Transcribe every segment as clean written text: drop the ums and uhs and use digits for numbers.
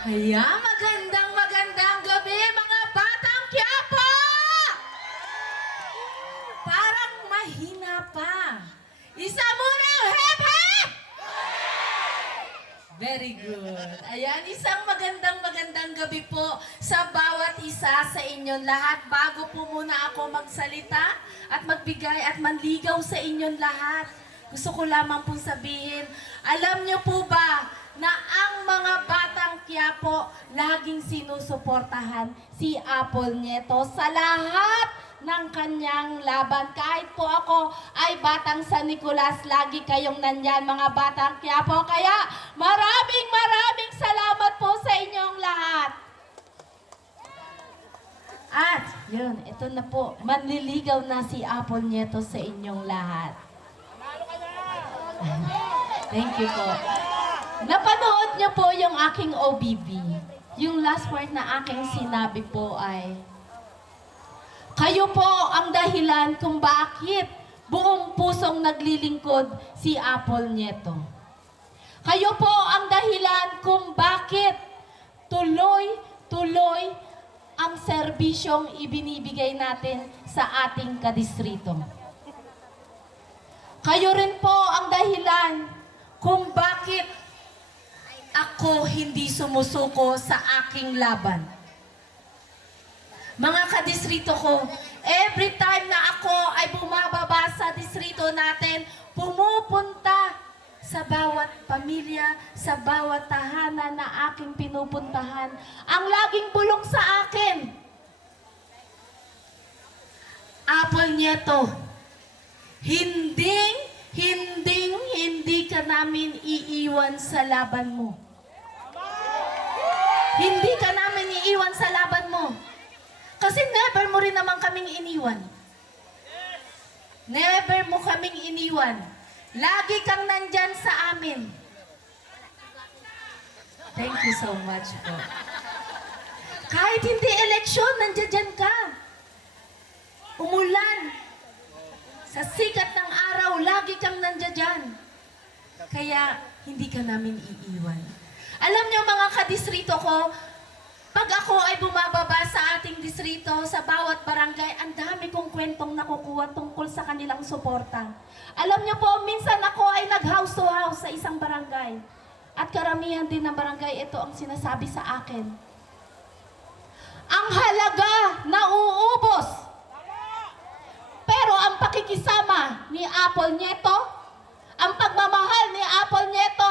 Kaya magandang gabi mga batang Quiapo! Parang mahina pa. Isa muna, hep hep! Very good. Ayan, isang magandang gabi po sa bawat isa sa inyong lahat. Bago po muna ako magsalita at magbigay at manligaw sa inyong lahat, gusto ko lamang pong sabihin, alam niyo po ba na ang mga batang Quiapo laging sinusuportahan si Apple Nieto sa lahat ng kanyang laban. Kahit po ako ay batang San Nicolas, lagi kayong nandyan mga batang Quiapo. Kaya maraming salamat po sa inyong lahat. At yun, ito na po, manliligaw na si Apple Nieto sa inyong lahat. Thank you po. Napanood niyo po yung aking OBB. Yung last part na aking sinabi po ay, kayo po ang dahilan kung bakit buong pusong naglilingkod si Apple Nieto. Kayo po ang dahilan kung bakit tuloy ang serbisyong ibinibigay natin sa ating kadistrito. Kayo rin po ang dahilan kung bakit ako hindi sumusuko sa aking laban. Mga kadistrito ko, every time na ako ay bumababa sa distrito natin, pumupunta sa bawat pamilya, sa bawat tahanan na aking pinupuntahan, ang laging bulong sa akin, Apple Nieto, hindi ka namin iiwan sa laban mo. Hindi ka namin iiwan sa laban mo. Kasi never mo rin naman kaming iniwan. Never mo kaming iniwan. Lagi kang nandyan sa amin. Thank you so much po. Kahit hindi eleksyon, nandyan ka. Umulan. Sa sikat ng araw, lagi kang nandyan. Kaya, hindi ka namin iiwan. Alam niyo mga kadistrito ko, pag ako ay bumababa sa ating distrito, sa bawat barangay, ang dami kong kwentong nakukuha tungkol sa kanilang suporta. Alam niyo po, minsan ako ay nag-house to house sa isang barangay. At karamihan din ng barangay, ito ang sinasabi sa akin. Ang halaga na uubos. Pero ang pakikisama ni Apple Nieto, ang pagmamahal ni Apple Nieto,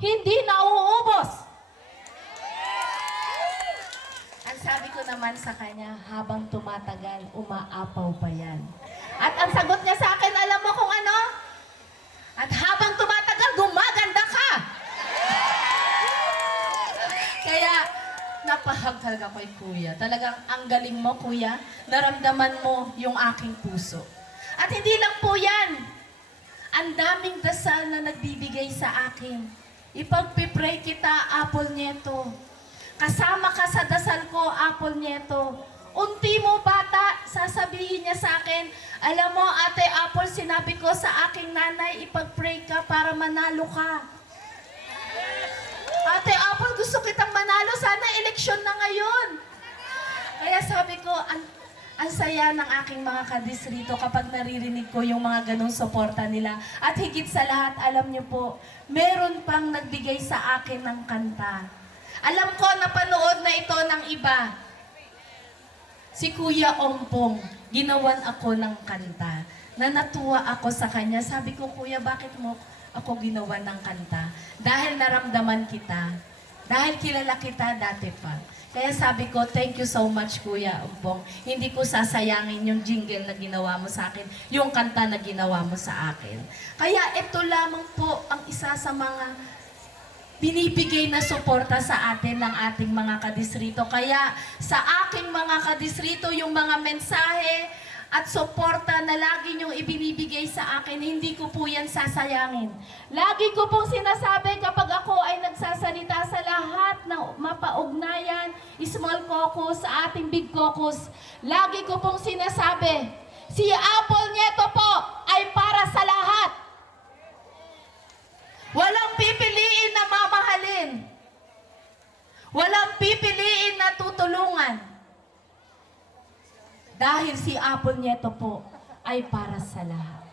hindi nauubos. Ang sabi ko naman sa kanya, habang tumatagal, umaapaw pa yan. At ang sagot niya sa akin, alam mo kung ano? At habang tumatagal, gumaganda ka! Kaya, napahagkal ako kay Kuya. Talagang ang galing mo, Kuya. Naramdaman mo yung aking puso. At hindi lang po yan. Ang daming dasal na nagbibigay sa akin. Ipagpipray kita, Apple Nieto. Kasama ka sa dasal ko, Apple Nieto. Unti mo bata, sasabihin niya sa akin, alam mo, Ate Apple, sinabi ko sa aking nanay, ipag-pray ka para manalo ka. Ate Apple, gusto kitang manalo, sana eleksyon na ngayon. Kaya sabi ko, ang saya ng aking mga kadistrito kapag naririnig ko yung mga ganong suporta nila. At higit sa lahat, alam niyo po, meron pang nagbigay sa akin ng kanta. Alam ko, napanood na ito ng iba. Si Kuya Ompong, ginawan ako ng kanta. Na natuwa ako sa kanya. Sabi ko, Kuya, bakit mo ako ginawan ng kanta? Dahil naramdaman kita. Dahil kilala kita dati pa. Kaya sabi ko, thank you so much, Kuya Ompong. Hindi ko sasayangin yung jingle na ginawa mo sa akin, yung kanta na ginawa mo sa akin. Kaya ito lamang po ang isa sa mga binibigay na suporta sa atin ng ating mga kadistrito. Kaya sa aking mga kadistrito, yung mga mensahe at suporta na lagi niyong ibinibigay sa akin, hindi ko po yan sasayangin. Lagi ko pong sinasabi kapag ako ay nagsasalita sa lahat ng mapaugnayan, small caucus, sa ating big caucus, lagi ko pong sinasabi, si Apple Nieto po ay para sa lahat. Walang pipiliin na mamahalin. Walang Dahil si Apple Nieto po ay para sa lahat.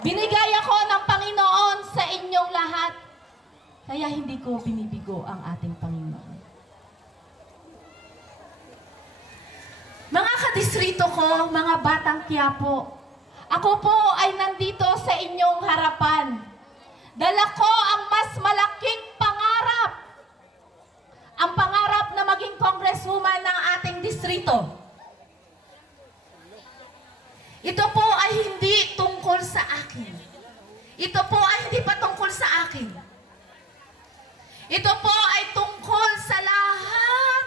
Binigay ako ng Panginoon sa inyong lahat, kaya hindi ko binibigo ang ating Panginoon. Mga kadistrito ko, mga batang Quiapo, ako po ay nandito sa inyong harapan. Dala ko ang mas malaking pangarap. Ang pangarap na maging congresswoman ng ating distrito. Ito po ay hindi tungkol sa akin. Ito po ay hindi pa tungkol sa akin. Ito po ay tungkol sa lahat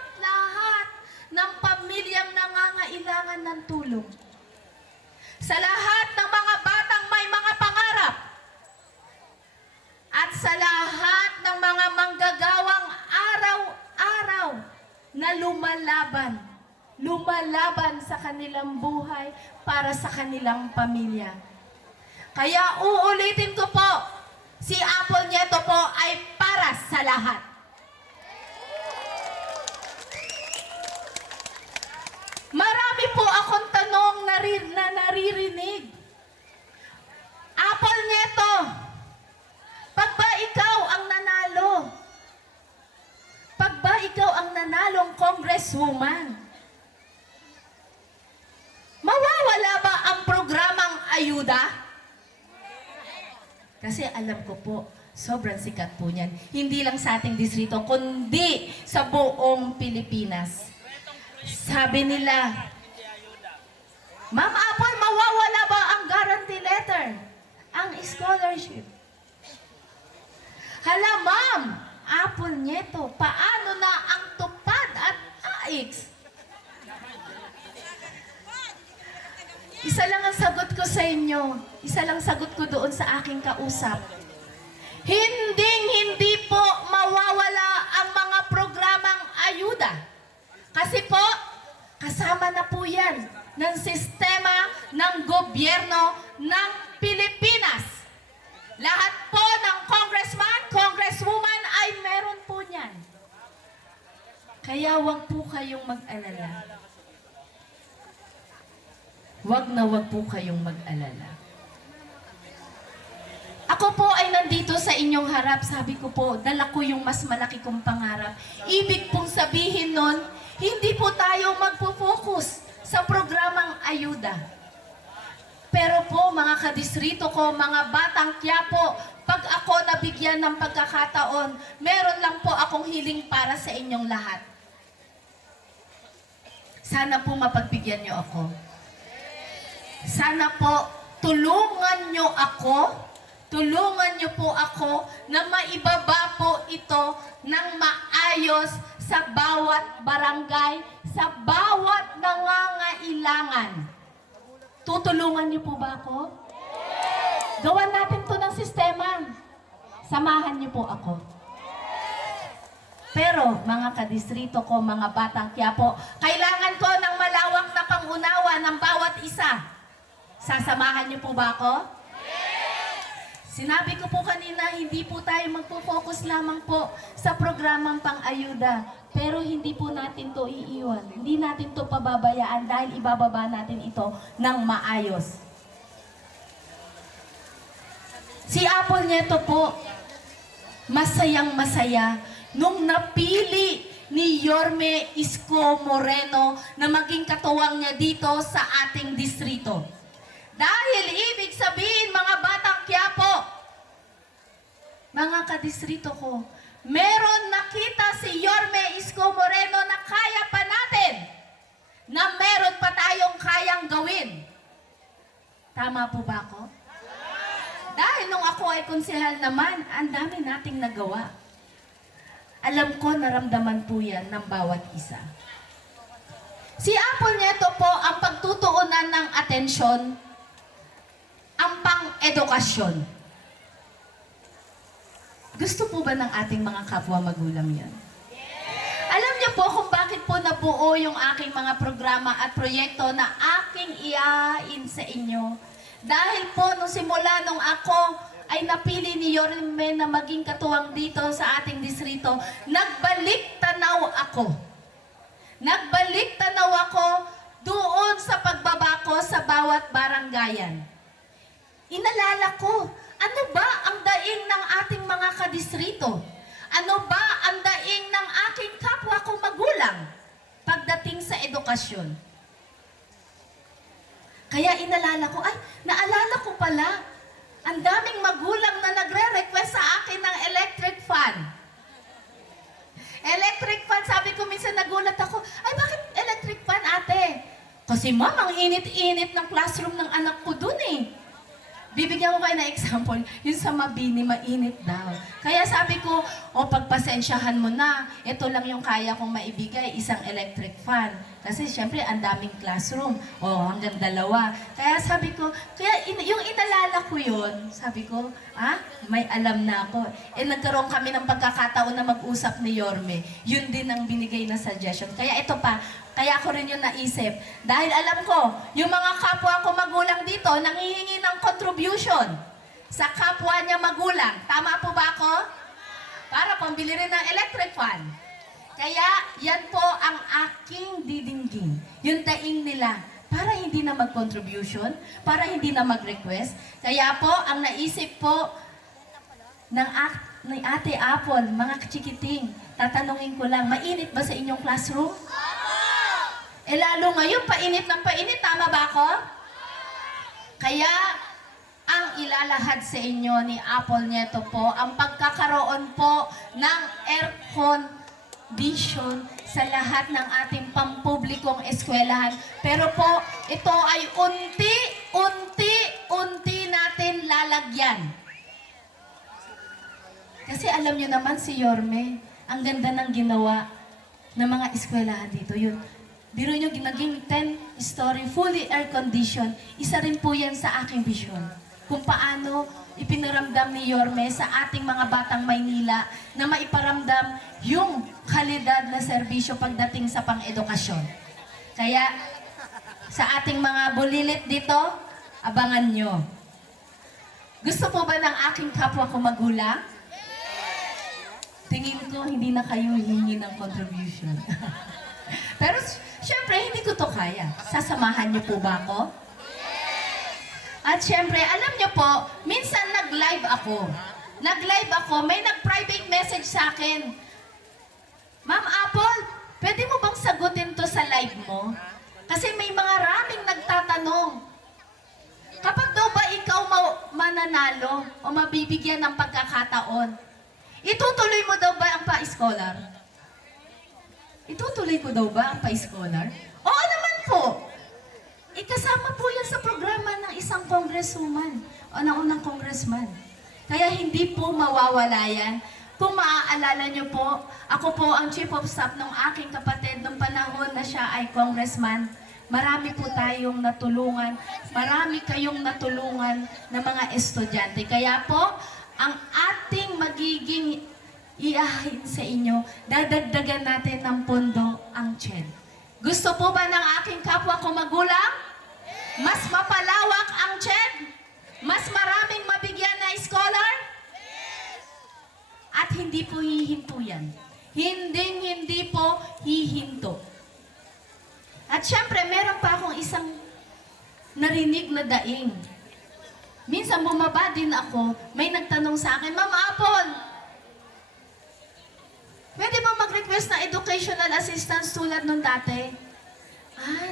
ng pamilyang nangangailangan ng tulong. Sa lahat ng mga batang may mga pangarap. At sa lahat ng mga manggagawang araw-araw na lumalaban sa kanilang buhay para sa kanilang pamilya. Kaya uulitin ko po, si Apple Nieto po ay para sa lahat. Marami po akong tanong na naririnig. Apple Nieto, pag ba ikaw ang nanalo? Pag ba ikaw ang nanalong congresswoman? Mawawala ba ang programang ayuda? Kasi alam ko po, sobrang sikat po niyan. Hindi lang sa ating distrito, kundi sa buong Pilipinas. Sabi nila, Ma'am Apple, mawawala ba ang guarantee letter? Ang scholarship? Hala, Ma'am Apple Nieto, paano na ang tupad at AIX? Isa lang ang sagot ko sa inyo. Isa lang sagot ko doon sa aking kausap. Hindi po mawawala ang mga programang ayuda. Kasi po, kasama na po yan ng sistema ng gobyerno ng Pilipinas. Lahat po ng congressman, congresswoman ay meron po niyan. Kaya wag po kayong mag-alala. Wag po kayong mag-alala. Ako po ay nandito sa inyong harap. Sabi ko po, dala ko yung mas malaki kong pangarap. Ibig pong sabihin nun, hindi po tayo magpo-focus sa programang ayuda. Pero po, mga kadistrito ko, mga batang Quiapo, pag ako nabigyan ng pagkakataon, meron lang po akong hiling para sa inyong lahat. Sana po mapagbigyan niyo ako. Sana po, tulungan niyo po ako na maibaba po ito ng maayos sa bawat barangay, sa bawat nangangailangan. Tutulungan niyo po ba ako? Gawan natin to ng sistema. Samahan niyo po ako. Pero, mga kadistrito ko, mga batang Quiapo, kailangan ko ng malawak na pangunawa ng bawat isa. Sasamahan niyo po ba ako? Sinabi ko po kanina, hindi po tayo magpo-focus lamang po sa programang pang-ayuda. Pero hindi po natin to iiwan. Hindi natin to pababayaan dahil ibababa natin ito ng maayos. Si Apple Nieto po, masayang-masaya nung napili ni Yorme Isko Moreno na maging katuwang niya dito sa ating distrito. Dahil ibig sabihin, mga batang Quiapo, mga kadistrito ko, meron nakita si Yorme Isko Moreno na kaya pa natin, na meron pa tayong kayang gawin. Tama po ba ako? Dahil nung ako ay konsehal naman, ang dami nating nagawa. Alam ko, naramdaman po yan ng bawat isa. Si Apple Nieto po ang pagtutuunan ng atensyon, ang pang-edukasyon. Gusto po ba ng ating mga kapwa magulang yan? Alam niyo po kung bakit po nabuo yung aking mga programa at proyekto na aking iahain sa inyo. Dahil po, nung simula nung ako ay napili ni Yorme na maging katuwang dito sa ating distrito, nagbalik tanaw ako. Nagbalik tanaw ako doon sa pagbaba ko sa bawat baranggayan. Inalala ko, ano ba ang daing ng ating mga kadistrito? Ano ba ang daing ng aking kapwa kong magulang pagdating sa edukasyon? Kaya inalala ko, ay, naalala ko pala, ang daming magulang na nagre-request sa akin ng electric fan. Electric fan, sabi ko minsan nagulat ako, ay bakit electric fan ate? Kasi ma'am, ang init-init ng classroom ng anak ko dun eh. Bibigyan ko kayo ng example, yung sa Mabini, mainit daw. Kaya sabi ko, pagpasensyahan mo na, ito lang yung kaya kong maibigay, isang electric fan. Kasi syempre, ang daming classroom, hanggang 2. Kaya sabi ko, yung inalala ko yun, sabi ko, may alam na ako. Nagkaroon kami ng pagkakataon na mag-usap ni Yorme. Yun din ang binigay na suggestion. Kaya ito pa, kaya ko rin yung naisip. Dahil alam ko, yung mga kapwa ko magulang dito, nanghihingi ng contribution sa kapwa niya magulang. Tama po ba ako? Para pambili rin ng electric fan. Kaya, yan po ang aking didinggin. Yung daing nila. Para hindi na mag-contribution, para hindi na mag-request. Kaya po, ang naisip po ng Ate Apple, mga chikiting, tatanungin ko lang, mainit ba sa inyong classroom? Lalo ngayon, painit ng painit. Tama ba ako? Kaya, ang ilalahad sa inyo ni Apple Nieto po, ang pagkakaroon po ng air condition sa lahat ng ating pampublikong eskwelahan. Pero po, ito ay unti natin lalagyan. Kasi alam nyo naman si Yorme, ang ganda ng ginawa ng mga eskwelahan dito. Yun. Biro nyo, naging 10-story, fully air-conditioned. Isa rin po yan sa aking vision. Kung paano ipinaramdam ni Yorme sa ating mga batang Maynila na maiparamdam yung kalidad na serbisyo pagdating sa pang-edukasyon. Kaya, sa ating mga bulilit dito, abangan nyo. Gusto po ba ng aking kapwa ko magulang? Tingin ko, hindi na kayo hihingi ng contribution. Pero, syempre, hindi ko to kaya. Sasamahan niyo po ba ako? At syempre, alam niyo po, minsan nag-live ako. May nag-private message sa akin. Ma'am Apple, pwede mo bang sagutin to sa live mo? Kasi may mga raming nagtatanong. Kapag daw ba ikaw mananalo o mabibigyan ng pagkakataon, itutuloy mo daw ba ang pa-scholar? Itutuloy ko daw ba ang pa-scholar? Oo naman po. Ikasama po yan sa programa ng isang congresswoman o ng unang congressman. Kaya hindi po mawawala yan. Kung maaalala nyo po, ako po ang chief of staff ng aking kapatid nung panahon na siya ay congressman. Marami po tayong natulungan. Marami kayong natulungan ng mga estudyante. Kaya po, ang ating magiging iahin sa inyo, dadagdagan natin ng pondo ang CHED. Gusto po ba ng aking kapwa ko magulang? Mas mapalawak ang CHED? Mas maraming mabigyan na scholar? At hindi po hihinto yan. Hindi po hihinto. At syempre, meron pa akong isang narinig na daing. Minsan bumaba din ako, may nagtanong sa akin, Ma'am Apple, pwede ba mag-request ng educational assistance tulad nung dati?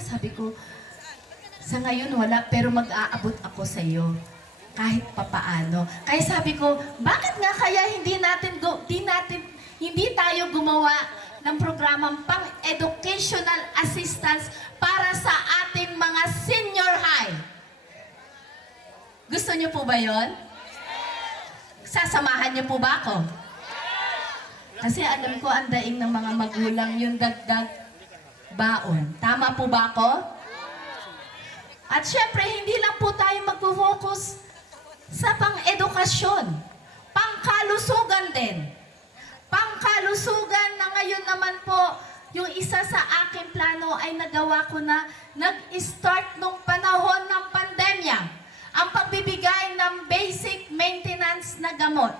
Sabi ko, sa ngayon wala, pero mag-aabot ako sa iyo. Kahit papaano. Kaya sabi ko, bakit nga kaya hindi tayo gumawa ng programang pang-educational assistance para sa ating mga senior high? Gusto niyo po ba yon? Sasamahan niyo po ba ako? Kasi alam ko ang daing ng mga magulang yung dagdag baon. Tama po ba ako? At syempre, hindi lang po tayo mag-focus sa pang-edukasyon. Pangkalusugan din. Pangkalusugan na ngayon naman po, yung isa sa aking plano ay nagawa ko na nag-start nung panahon ng pandemya. Ang pagbibigay ng basic maintenance na gamot.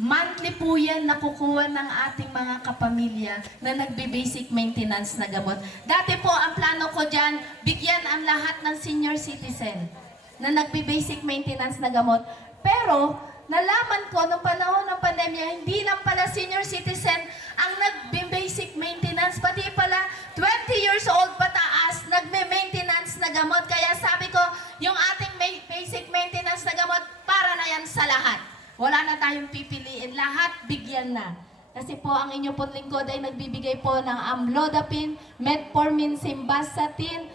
Monthly po yan nakukuha ng ating mga kapamilya na nagbe-basic maintenance na gamot. Dati po, ang plano ko dyan, bigyan ang lahat ng senior citizen na nagbe-basic maintenance na gamot. Pero, nalaman ko nung panahon ng pandemya, hindi lang pala senior citizen ang nagbe-basic maintenance, pati pala 20 years old pataas, nagme-maintenance na gamot. Kaya sabi ko, yung ating basic maintenance na gamot, para na yan sa lahat. Wala na tayong pipiliin. Lahat, bigyan na. Kasi po, ang inyo pong lingkod ay nagbibigay po ng amlodipine, metformin, simvastatin,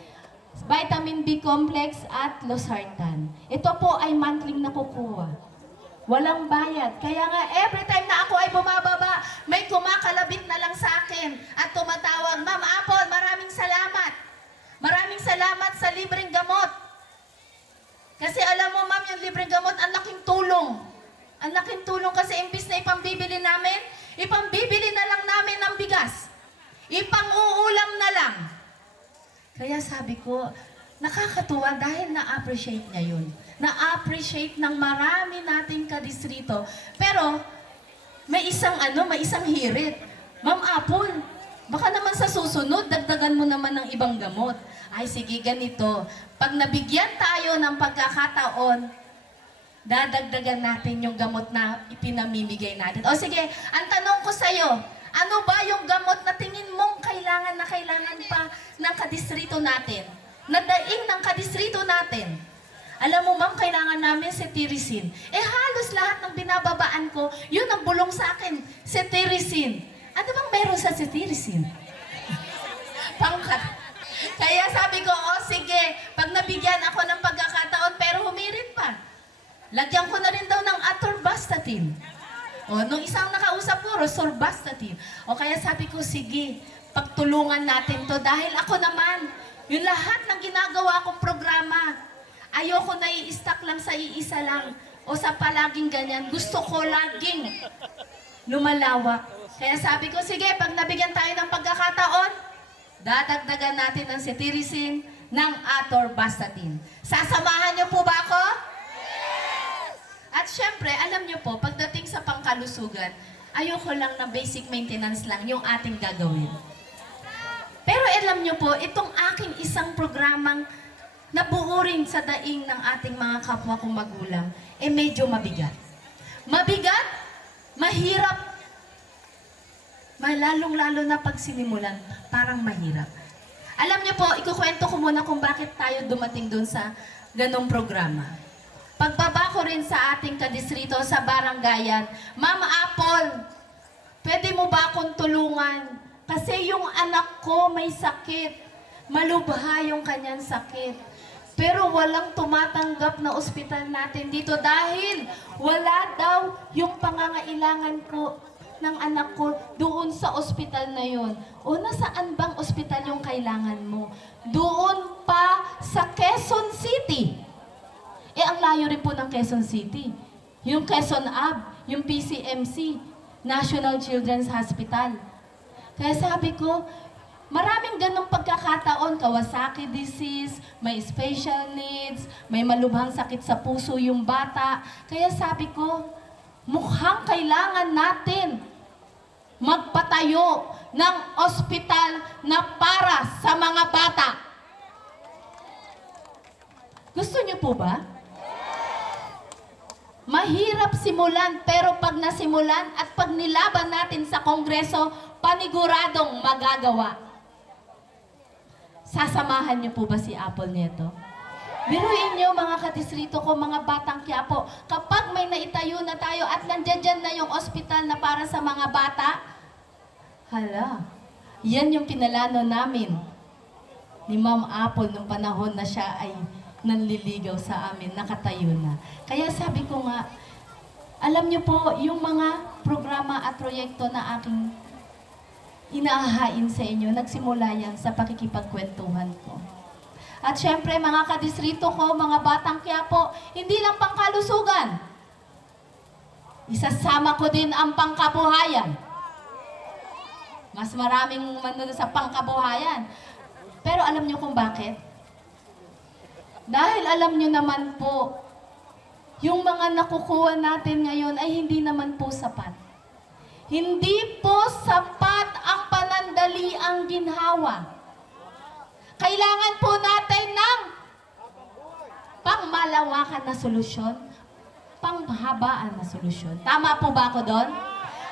vitamin B complex, at losartan. Ito po ay monthly nakukuha. Walang bayad. Kaya nga, every time na ako ay bumababa, may kumakalabit na lang sa akin at tumatawag, Ma'am Apple, maraming salamat. Maraming salamat sa libreng gamot. Kasi alam mo, ma'am, yung libreng gamot, ang laking tulong. Ang laking tulong kasi imbis na ipambibili namin, ipambibili na lang namin ng bigas. Ipang-uulam na lang. Kaya sabi ko, nakakatuwa dahil na-appreciate niya yun. Na-appreciate ng marami nating kadistrito. Pero, may isang hirit. Ma'am Apple, baka naman sa susunod, dagdagan mo naman ng ibang gamot. Ay, sige, ganito. Pag nabigyan tayo ng pagkakataon, dadagdagan natin yung gamot na ipinamimigay natin. O sige, ang tanong ko sa'yo, ano ba yung gamot na tingin mong kailangan pa ng kadistrito natin? Nadaing ng kadistrito natin? Alam mo, ma'am, kailangan namin cetirizine. Halos lahat ng binababaan ko, yun ang bulong sa akin, cetirizine. Ano bang meron sa cetirizine? Pangkat. Kaya sabi ko, sige, pag nabigyan ako ng pagkakataon, pero humirit pa. Lagyan ko na rin daw ng atorvastatin. Nung isang nakausap ko, rosorvastatin. Kaya sabi ko, sige, pagtulungan natin to. Dahil ako naman, yung lahat ng ginagawa kong programa, ayoko na i-stack lang sa iisa lang. O sa palaging ganyan. Gusto ko laging lumalawak. Kaya sabi ko, sige, pag nabigyan tayo ng pagkakataon, dadagdagan natin ng cetirizine ng atorvastatin. Sasamahan niyo po ba ako? At syempre, alam niyo po, pagdating sa pangkalusugan, ayoko lang na basic maintenance lang yung ating gagawin. Pero alam niyo po, itong aking isang programang nabuo rin sa daing ng ating mga kapwa kong magulang, medyo mabigat. Mabigat, mahirap, lalong-lalo na pag sinimulan, parang mahirap. Alam niyo po, ikukwento ko muna kung bakit tayo dumating doon sa ganong programa. Pagbaba ko rin sa ating kadistrito sa barangayan, Ma'am Apple, pwede mo ba akong tulungan? Kasi yung anak ko may sakit. Malubha yung kanyang sakit. Pero walang tumatanggap na ospital natin dito dahil wala daw yung pangangailangan ko ng anak ko doon sa ospital na yun. Nasaan bang ospital yung kailangan mo? Doon pa sa Quezon City. Ang layo rin po ng Quezon City. Yung Quezon Ab, yung PCMC, National Children's Hospital. Kaya sabi ko, maraming ganong pagkakataon, Kawasaki disease, may special needs, may malubhang sakit sa puso yung bata. Kaya sabi ko, mukhang kailangan natin magpatayo ng ospital na para sa mga bata. Gusto niyo po ba? Mahirap simulan, pero pag nasimulan at pag nilaban natin sa Kongreso, paniguradong magagawa. Sasamahan niyo po ba si Apple nito? Biruin niyo mga kadistrito ko, mga batang Quiapo, kapag may naitayo na tayo at nandiyan na yung ospital na para sa mga bata, yan yung pinalano namin ni Ma'am Apple nung panahon na siya ay nanliligaw sa amin, nakatayo na. Kaya sabi ko nga, alam niyo po, yung mga programa at proyekto na aking inaahain sa inyo, nagsimula yan sa pakikipagkwentuhan ko. At syempre, mga kadistrito ko, mga batang Quiapo, hindi lang pangkalusugan. Isasama ko din ang pangkabuhayan. Mas maraming manunod sa pangkabuhayan. Pero alam niyo kung bakit? Dahil alam nyo naman po, yung mga nakukuha natin ngayon ay hindi naman po sapat. Hindi po sapat ang panandaliang ginhawa. Kailangan po natin ng pangmalawakan na solusyon, panghabaan na solusyon. Tama po ba ako doon?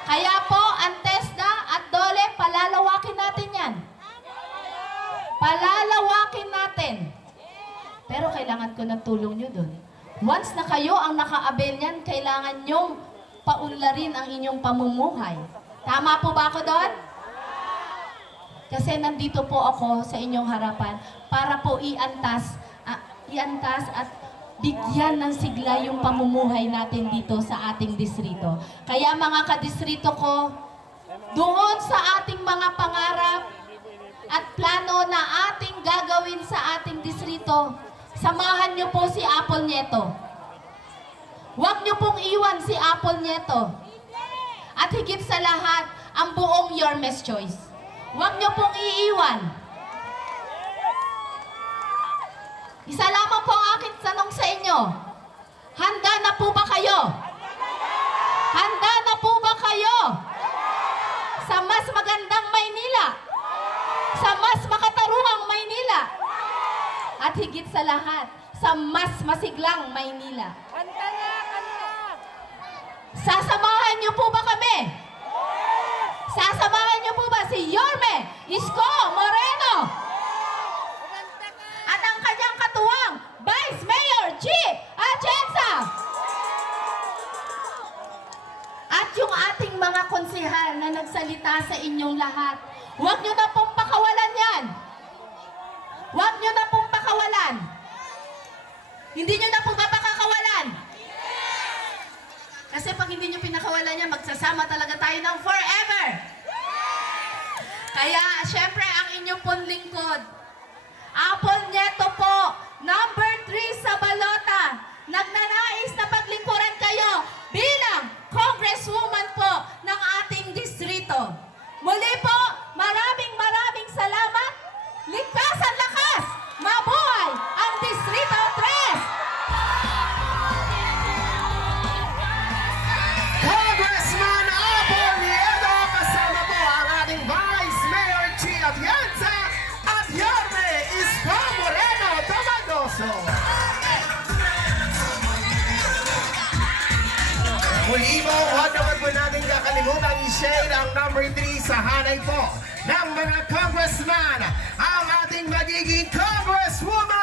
Kaya po, ang TESDA at DOLE, palalawakin natin yan. Palalawakin natin. Pero kailangan ko ng tulong nyo doon. Once na kayo ang naka-avail niyan, kailangan nyong paunlarin ang inyong pamumuhay. Tama po ba ako doon? Kasi nandito po ako sa inyong harapan para po iantas at bigyan ng sigla yung pamumuhay natin dito sa ating distrito. Kaya mga kadistrito ko, doon sa ating mga pangarap at plano na ating gagawin sa ating distrito, samahan niyo po si Apple Nieto. Huwag niyo pong iwan si Apple Nieto. At higit sa lahat, ang buong Yormes Choice. Huwag niyo pong iiwan. Isa lamang po ang aking tanong sa inyo. Handa na po ba kayo? Handa na po ba kayo? Sa mas magandang Maynila? Sa mas makataruhang Maynila? At higit sa lahat, sa mas masiglang Maynila. Sasamahan niyo po ba kami? Sasamahan niyo po ba si Yorme Isko Moreno? At ang kanyang katuwang, Vice Mayor G. Atienza. At yung ating mga konsehal na nagsalita sa inyong lahat, huwag nyo na pong pakawalan yan. Huwag nyo na pong pakawalan. Hindi nyo na po ba pakakawalan? Kasi pag hindi nyo pinakawalan yan, magsasama talaga tayo ng forever. Kaya, syempre, ang inyong pong lingkod, Apple Nieto po, number 3 sa balota, nagnanais na paglingkuran kayo bilang Congresswoman po ng ating distrito. Muli po, maraming salamat. Ligtas at lakas! Mabuhay ang Distrito 3! Congressman Apple Nieto, kasama po ang ating Vice Mayor G. Atienza at Yorme Isko Moreno Tomagoso. Muli po, huwag naman po natin kakalimutan i-share ang number 3 sa hanay po ng mga congressman, ang ating magiging Congresswoman